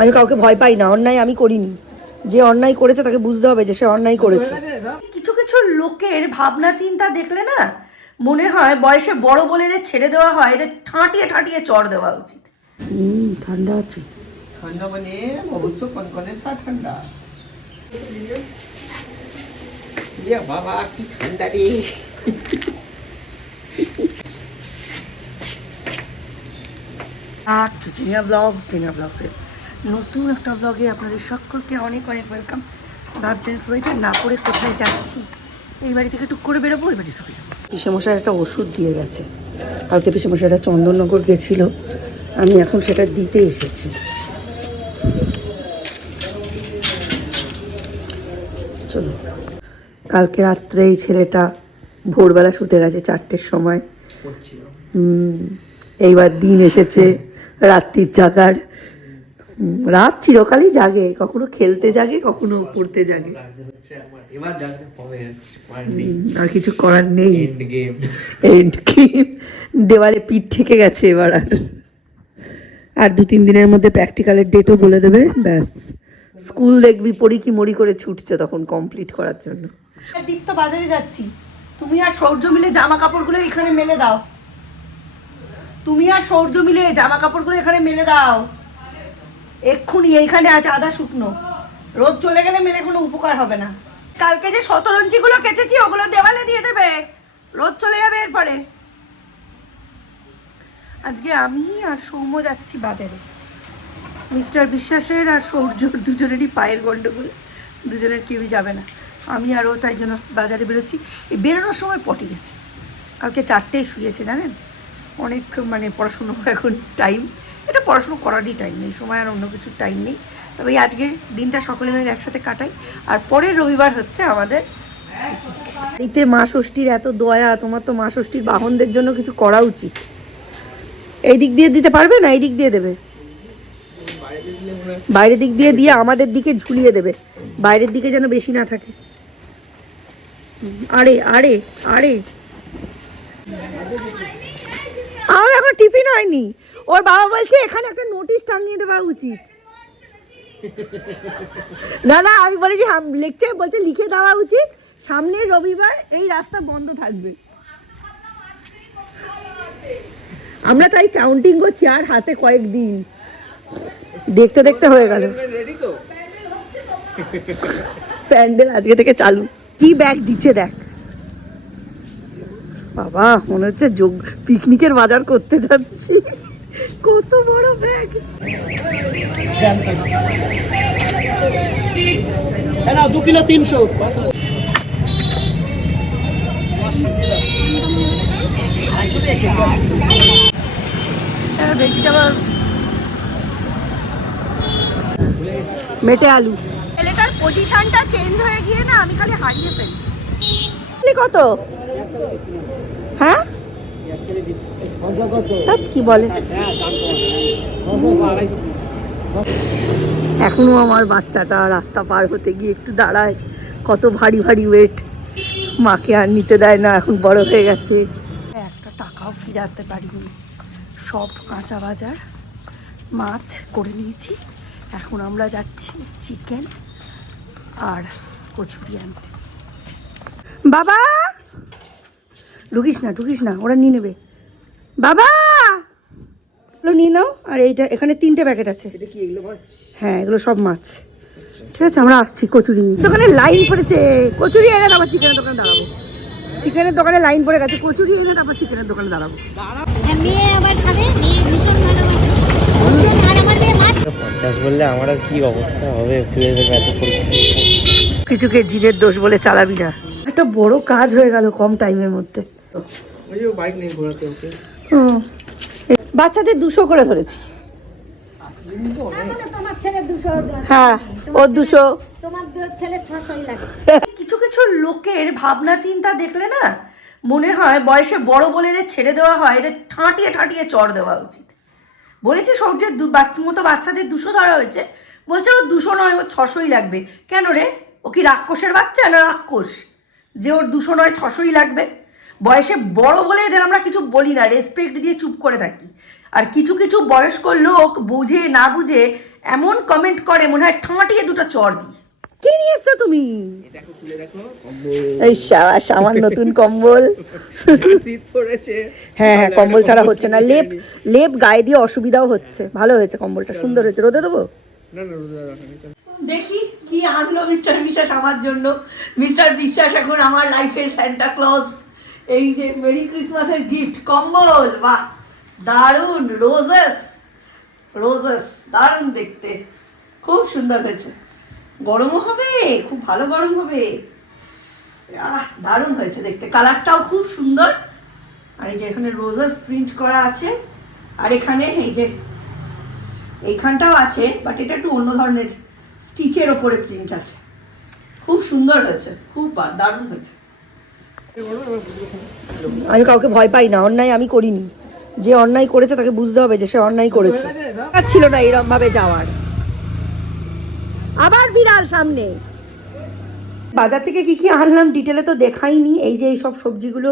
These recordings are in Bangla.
আমি কাউকে ভয় পাই না, অন্যায় আমি করিনি। যে অন্যায় করেছে তাকে বুঝতে হবে যে সে অন্যায় করেছে। কিছু কিছু লোকের ভাবনা চিন্তা দেখলে না মনে হয় বয়সে বড় বলে এদের ছেড়ে দেওয়া হয়, এদের ঠাঁটিয়ে ঠাঁটিয়ে চড় দেওয়া উচিত। ঠান্ডা আছে, ঠান্ডা মানে অবশ্য কনকনে ঠান্ডা। বাবা কি ঠান্ডা রে। জিনিয়া ব্লগসের নতুন একটা ব্লগে আপনাদের সকলকে অনেক অনেক ওয়েলকাম। ভাবছেন সোয়েটার না পরে কোথায় যাচ্ছি, এই বাড়ি থেকে টুক করে বেরোবো, এই বাড়ি ঢুকে যাবো। পিসেমশাই একটা ওষুধ দিয়ে গেছে, কালকে পিসেমশাইটা চন্দননগর গেছিল, আমি এখন সেটা দিতে এসেছি। চলো, কালকে রাত্রে এই ছেলেটা ভোরবেলা শুতে গেছে 4টের সময়। এইবার দিন এসেছে রাত্রির জাগার। রাত চিরকালই জাগে, কখনো খেলতে জাগে, কখনো পড়তে জাগে, আর কিছু করার নেই। এন্ড গেম, দেওয়ালে পিঠ ঠেকে গেছে। এবার আর 2-3 দিনের মধ্যে প্র্যাকটিক্যালের ডেটও বলে দেবে, ব্যাস স্কুল দেখবি পড়ি কি মরি করে ছুটছে তখন কমপ্লিট করার জন্য। দীপ্ত বাজারে যাচ্ছি, তুমি আর সৌর্য মিলে জামা কাপড়গুলো এখানে মেলে দাও। তুমি আর সৌর্য মিলে জামা কাপড়গুলো এখানে মেলে দাও এক্ষুনি। এইখানে আছে আধা শুকনো, রোদ চলে গেলে মেলে কোনো উপকার হবে না। কালকে যে শতরঞ্জিগুলো কেচেছি ওগুলো দেওয়ালে দিয়ে দেবে, রোদ চলে যাবে এরপরে। আজকে আমি আর সৌম্য যাচ্ছি বাজারে। মিস্টার বিশ্বাসের আর সৌর্যর দুজনেরই পায়ের গন্ডগোল, দুজনের কেউই যাবে না, আমি আর ও তাই জন্য বাজারে বেরোচ্ছি। এই বেরোনোর সময় পটি গেছে, কালকে 4টেয় শুয়েছে জানেন। অনেক মানে পড়াশুনো এখন টাইম, এটা পড়াশুনো করারই টাইম নেই, সময় আর অন্য কিছুর টাইম নেই। তবে আজকে দিনটা সকলে মিলে একসাথে কাটাই। আর পরের রবিবার হচ্ছে আমাদের বাড়িতে মা ষষ্ঠীর এত দয়া, তোমার তো মা ষষ্ঠীর বাহনদের জন্য কিছু করা উচিত। এই দিক দিয়ে দিতে পারবে না, এই দিক দিয়ে দেবে, বাইরের দিক দিয়ে দিয়ে আমাদের দিকে ঝুলিয়ে দেবে, বাইরের দিকে যেন বেশি না থাকে। আরে আরে আরে আমার এখন টিফিন হয়নি, ওর বাবা বলছে এখানে একটা নোটিশ টাঙিয়ে দেওয়া উচিত। না না আমি বলেছি লিখছে, বলছে লিখে দেওয়া উচিত সামনের রবিবার এই রাস্তা বন্ধ থাকবে। আমরা তাই কাউন্টিং করছি, আর হাতে কয়েকদিন, দেখতে দেখতে হয়ে গেল। প্যান্ডেল আজকে থেকে চালু। কি ব্যাগ দিচ্ছে দেখ বাবা, মনে হচ্ছে পিকনিকের বাজার করতে যাচ্ছি। কত বড় ব্যাগ। 2 কিলো 300। মেটে আলু। ছেলেটার পজিশনটা চেঞ্জ হয়ে গিয়ে না আমি খালি হারিয়ে ফেলি। কত? হ্যাঁ কি বলে, এখনো আমার বাচ্চাটা রাস্তা পার হতে গিয়ে একটু দাঁড়ায়, কত ভারী ভারী ওয়েট, মাকে আর নিতে দেয় না, এখন বড় হয়ে গেছে। একটা টাকাও ফিরাতে পারিনি, সব কাঁচা বাজার মাছ করে নিয়েছি। এখন আমরা যাচ্ছি চিকেন আর কচুরি আনতে। বাবা ঢুকিস না, ওরা নিয়ে নেবে। বাবা নিয়ে নাও। আর এইটা এখানে 3টে প্যাকেট আছে। হ্যাঁ এগুলো সব মাছ। ঠিক আছে আমরা আসছি কচুরি নিয়ে। দোকানে লাইন পড়েছে, কচুরি এনে তারপর চিকেনের দোকানে দাঁড়াবো। চিকেনের দোকানে লাইন পড়ে গেছে, কচুরি এনে তারপর চিকেনের দোকানে দাঁড়াবো। বললে আমার আর কি অবস্থা হবে। কিছুকে জিনের দোষ বলে চালাবি না। একটা বড় কাজ হয়ে গেল কম টাইমের মধ্যে। বাইক নেই ঘোরাতে ওকে। বাচ্চাদের 200 করে ধরেছি। হ্যাঁ ওর 200, তোমার ছেলে 600 লাগে। কিছু কিছু লোকের ভাবনা চিন্তা দেখলে না মনে হয় বয়সে বড় বলে এদের ছেড়ে দেওয়া হয়, এদের ঠাঁটিয়ে ঠাঁটিয়ে চড় দেওয়া উচিত। বলেছি সৌর্যের মতো বাচ্চাদের 200 ধরা হয়েছে, বলছে ওর 200 নয়, ওর 600ই লাগবে। কেন রে, ও কি রাক্ষসের বাচ্চা না রাক্ষস যে ওর 200 নয় 600ই লাগবে? বয়সে বড় বলে এদের আমরা কিছু বলি না, রেসপেক্ট দিয়ে চুপ করে থাকি। আর কিছু কিছু বয়স্ক লোক বুঝে না বুঝে এমন কমেন্ট করে মনে হয় ঠাঁটিয়ে দুটো চর দিই। কি নিয়ে এসছো তুমি? এই সাবাস, আমার নতুন কম্বল। শীত পড়েছে। হ্যাঁ হ্যাঁ, কম্বল ছাড়া হচ্ছে না। লেপ লেপ গায়ে দিয়ে অসুবিধাও হচ্ছে। ভালো হয়েছে কম্বলটা, সুন্দর হয়েছে। রোদে দেবো? না না, রোদে রাখা নেই। দেখি কি আনলো মিস্টার বিশ্বাস আমার জন্য। মিস্টার বিশ্বাস এখন আমার লাইফের সান্টা ক্লজ। এই যে মেরি ক্রিসমাসের গিফট কম্বল, বাহ দারুণ। রোজেস রোজেস, দারুণ দেখতে, খুব সুন্দর হয়েছে। গরমও হবে, খুব ভালো গরম হবে। দারুণ হয়েছে দেখতে, কালারটাও খুব সুন্দর। আর এই যে এখানে রোজেস প্রিন্ট করা আছে, আর এখানে এই যে এইখানটাও আছে, বাট এটা একটু অন্য ধরনের স্টিচের ওপরে প্রিন্ট আছে। খুব সুন্দর হয়েছে, খুব দারুণ হয়েছে। আমি কাউকে ভয় পাই না, অন্যায় আমি করিনি। যে অন্যায় করেছে তাকে বুঝতে হবে যে সে অন্যায় করেছে। ছিল না এরকম ভাবে যাওয়ার। আবার বিড়াল সামনে। বাজার থেকে কি কি আনলাম ডিটেলে তো দেখাইনি। এই যে এইসব সবজিগুলো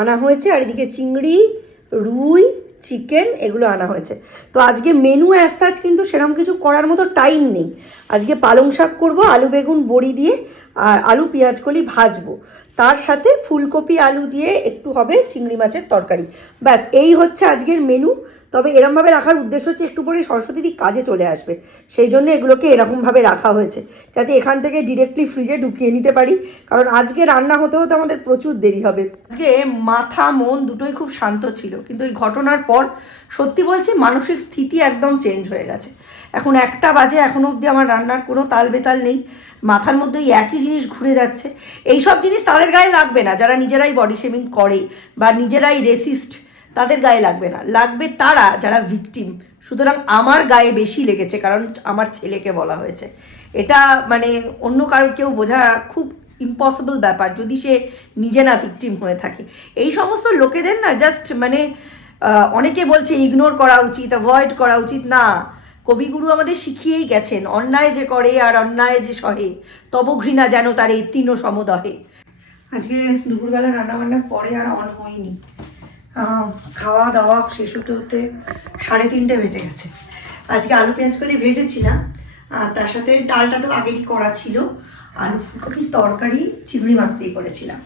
আনা হয়েছে, আর এদিকে চিংড়ি, রুই, চিকেন এগুলো আনা হয়েছে। তো আজকে মেনু অ্যাজ সাচ কিন্তু সেরকম কিছু করার মতো টাইম নেই। আজকে পালং শাক করবো, আলু বেগুন বড়ি দিয়ে, আর আলু পেঁয়াজ কলি ভাজবো। তার সাথে ফুলকপি আলু দিয়ে একটু হবে চিংড়ি মাছের তরকারি। ব্যাস এই হচ্ছে আজকের মেনু। তবে এরমভাবে রাখার উদ্দেশ্য হচ্ছে একটু পরে সরস্বতী কাজে চলে আসবে, সেই জন্য এগুলোকে এরকমভাবে রাখা হয়েছে যাতে এখান থেকে ডিরেক্টলি ফ্রিজে ঢুকিয়ে নিতে পারি। কারণ আজকে রান্না হতে হতে আমাদের প্রচুর দেরি হবে। আজকে মাথা মন দুটোই খুব শান্ত ছিল, কিন্তু এই ঘটনার পর সত্যি বলছি মানসিক স্থিতি একদম চেঞ্জ হয়ে গেছে। এখন 1টা বাজে, এখনও অবধি আমার রান্নার কোনো তাল বেতাল নেই। মাথার মধ্যে একই জিনিস ঘুরে যাচ্ছে। এই সব জিনিস তাদের গায়ে লাগবে না যারা নিজেরাই বডি শেমিং করে বা নিজেরাই রেসিস্ট, তাদের গায়ে লাগবে না, লাগবে তারা যারা ভিকটিম। সুতরাং আমার গায়ে বেশি লেগেছে, কারণ আমার ছেলেকে বলা হয়েছে। এটা মানে অন্য কারো কেউ বোঝা খুব ইম্পসিবল ব্যাপার যদি সে নিজে না ভিকটিম হয়ে থাকে। এই সমস্ত লোকেদের না জাস্ট মানে অনেকে বলছে ইগনোর করা উচিত, অ্যাভয়েড করা উচিত। না, কবিগুরু আমাদের শিখিয়েই গেছেন, অন্যায় যে করে আর অন্যায় যে সহে তব ঘৃণা যেন তার এই তিন সমদহে। আজকে দুপুরবেলা রান্নাবান্নার পরে আর অন হয়নি। খাওয়া দাওয়া শেষ হতে হতে 3:30 বেজে গেছে। আজকে আলু পেঁয়াজ করে ভেজেছিলাম, আর তার সাথে ডালটা তো আগেরই করা ছিল। আলু ফুলকপির তরকারি চিংড়ি মাছ দিয়ে করেছিলাম,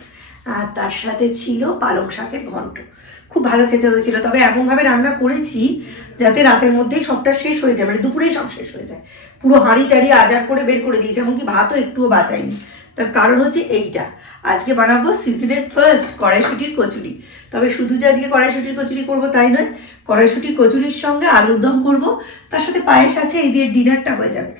আর তার সাথে ছিল পালং শাকের ঘন্ট। খুব ভালো খেতে হয়েছিল। তবে এমনভাবে রান্না করেছি যাতে রাতের মধ্যেই সবটা শেষ হয়ে যায়, মানে দুপুরেই সব শেষ হয়ে যায়। পুরো হাঁড়ি টাড়ি আজার করে বের করে দিয়েছি, এমনকি ভাতও একটুও বাঁচাইনি। তার কারণ হচ্ছে এইটা, আজকে বানাবো সিজনের ফার্স্ট কড়াইশুঁটির কচুরি। তবে শুধু যে আজকে কড়াইশুঁটির কচুরি করবো তাই নয়, কড়াইশুঁটির কচুরির সঙ্গে আলুর দম করবো, তার সাথে পায়েস আছে, এই দিয়ে ডিনারটা হয়ে যাবে।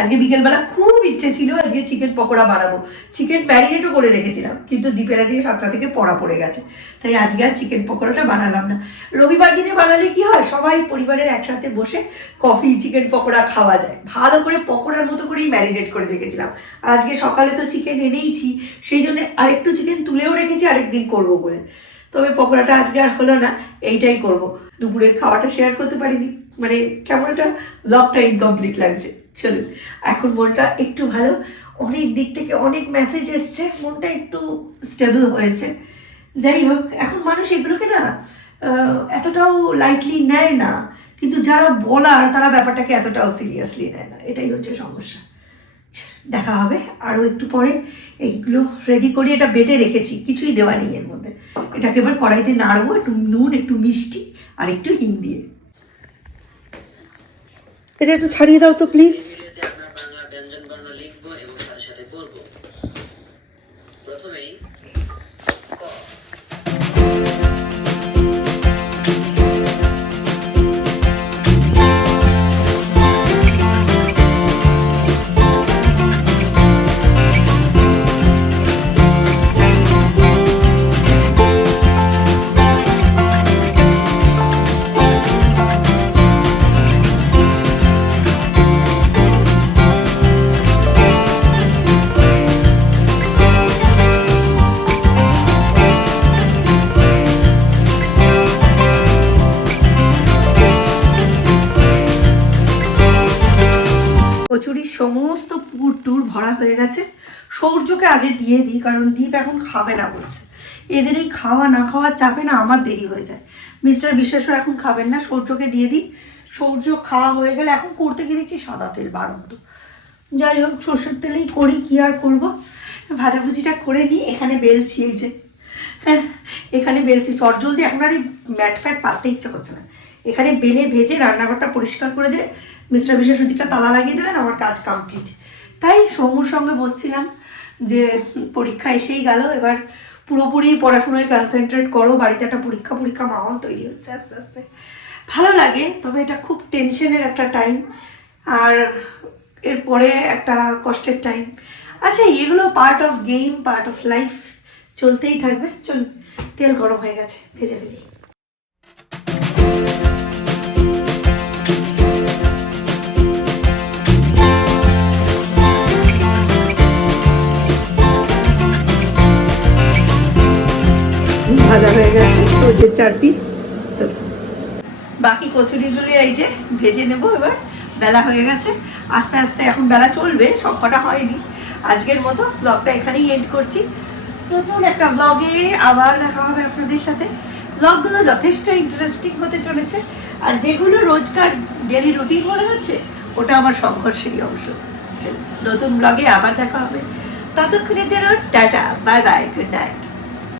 আজকে বিকেলবেলা খুব ইচ্ছে ছিল আজকে চিকেন পকোড়া বানাবো। চিকেন ম্যারিনেটও করে রেখেছিলাম, কিন্তু দ্বীপের আজকে 7টা থেকে পড়া পড়ে গেছে, তাই আজকে আর চিকেন পকোড়াটা বানালাম না। রবিবার দিনে বানালে কি হয়, সবাই পরিবারের একসাথে বসে কফি চিকেন পকোড়া খাওয়া যায়। ভালো করে পকোড়ার মতো করেই ম্যারিনেট করে রেখেছিলাম। আজকে সকালে তো চিকেন এনেইছি, সেই জন্য আরেকটু চিকেন তুলেও রেখেছি আরেকদিন করবো বলে। তবে পকোড়াটা আজকে আর হলো না, এইটাই করব। দুপুরের খাওয়াটা শেয়ার করতে পারিনি, মানে কেমন একটা ব্লগটা ইনকমপ্লিট লাগছে। চলুন, এখন মনটা একটু ভালো, অনেক দিক থেকে অনেক মেসেজ এসছে, মনটা একটু স্টেবল হয়েছে। যাই হোক, এখন মানুষ এগুলোকে না এতটাও লাইটলি নেয় না, কিন্তু যারা বলার তারা ব্যাপারটাকে এতটাও সিরিয়াসলি নেয় না, এটাই হচ্ছে সমস্যা। দেখা হবে আরও একটু পরে। এইগুলো রেডি করি, এটা বেটে রেখেছি, কিছুই দেওয়া নেই এর মধ্যে। এটাকে এবার কড়াইতে নাড়বো, একটু নুন, একটু মিষ্টি আর একটু হিং দিয়ে। এটা একটু ছাড়িয়ে দাও তো প্লিজ। কচুরির সমস্ত পুর টুর ভরা হয়ে গেছে। সৌর্যকে আগে দিয়ে দিই, কারণ দীপ এখন খাবে না বলছে। এদের এই খাওয়া না খাওয়ার চাপে না আমার দেরি হয়ে যায়। মিস্টার বিশ্বাসও এখন খাবেন না, সূর্যকে দিয়ে দিই। সূর্য খাওয়া হয়ে গেলে এখন করতে গিয়ে দেখছি সাদা তেল বাড়ন্ত। যাই হোক, সর্ষের তেলেই করি, কি আর করবো। ভাজাভুজিটা করে নিই। এখানে বেলছি, এই যে হ্যাঁ এখানে বেলছি চটজলদি। এখন আর এই ম্যাট ফ্যাট পাততে ইচ্ছা করছে না। এখানে বেলে ভেজে রান্নাঘরটা পরিষ্কার করে দিলে মিস্টার বিশ্বাস ওদিকটা তালা লাগিয়ে দেবেন, আমার কাজ কমপ্লিট। তাই সৌমুর সঙ্গে বসছিলাম যে পরীক্ষা এসেই গেল, এবার পুরোপুরি পড়াশোনায় কনসেন্ট্রেট করো। বাড়িতে একটা পরীক্ষা মাহল তৈরি হচ্ছে আস্তে আস্তে। ভালো লাগে, তবে এটা খুব টেনশনের একটা টাইম, আর এরপরে একটা কষ্টের টাইম। আচ্ছা, এগুলো part of game, part of life, চলতেই থাকবে। চলুন, তেল গরম হয়ে গেছে, ভেজে ফেলি। ভাজা হয়ে গেছে সর্ষের 4 পিস। চলো, বাকি কচুরিগুলি এই যে ভেজে নেব এবার। বেলা হয়ে গেছে, আস্তে আস্তে এখন বেলা চলবে, সব কটা হয়নি। আজকের মতো ব্লগটা এখানেই এন্ড করছি। নতুন একটা ব্লগে আবার দেখা হবে আপনাদের সাথে। ব্লগগুলো যথেষ্ট ইন্টারেস্টিং হতে চলেছে, আর যেগুলো রোজকার ডেলি রুটিন মনে হচ্ছে ওটা আমার সংঘর্ষেরই অংশ। নতুন ব্লগে আবার দেখা হবে, ততক্ষণে যেন tata, bye bye, good night.